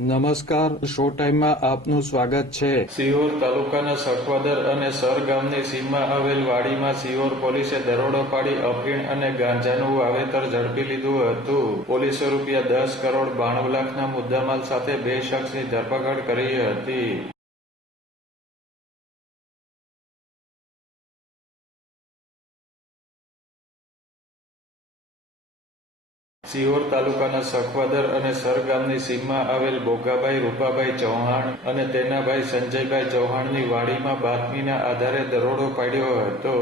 નમસ્કાર, શો ટાઈમમાં આપનું સ્વાગત છે। સિહોર તાલુકાના સખવાદર અને સર ગામની સીમમાં આવેલ વાડીમાં સિહોર પોલીસે દરોડો પાડી અફીણ અને ગાંજાનું વાવેતર ઝડપી લીધું હતું। પોલીસે ₹10 કરોડ 92 લાખના મુદ્દામાલ સાથે 2 શખ્સની ધરપકડ કરી હતી। સિહોર તાલુકાના સખવાદર અને સર ગામની સીમમાં આવેલ બોગાભાઈ રૂપાભાઈ ચૌહાણ અને તેના ભાઈ સંજયભાઈ ચૌહાણની વાડીમાં બાતમીના આધારે દરોડો પાડ્યો હતો।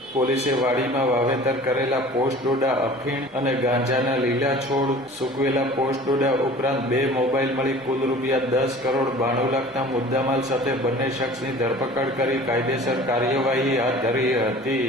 પોલીસે વાડીમાં વાવેતર કરેલા પોસ્ટ ડોડા અફીણ અને ગાંજાના લીલા છોડ, સૂકવેલા પોસ્ટ ડોડા ઉપરાંત 2 મોબાઈલ મળી કુલ ₹10 કરોડ 92 લાખના મુદ્દામાલ સાથે બંને શખ્સની ધરપકડ કરી કાયદેસર કાર્યવાહી હાથ ધરી હતી।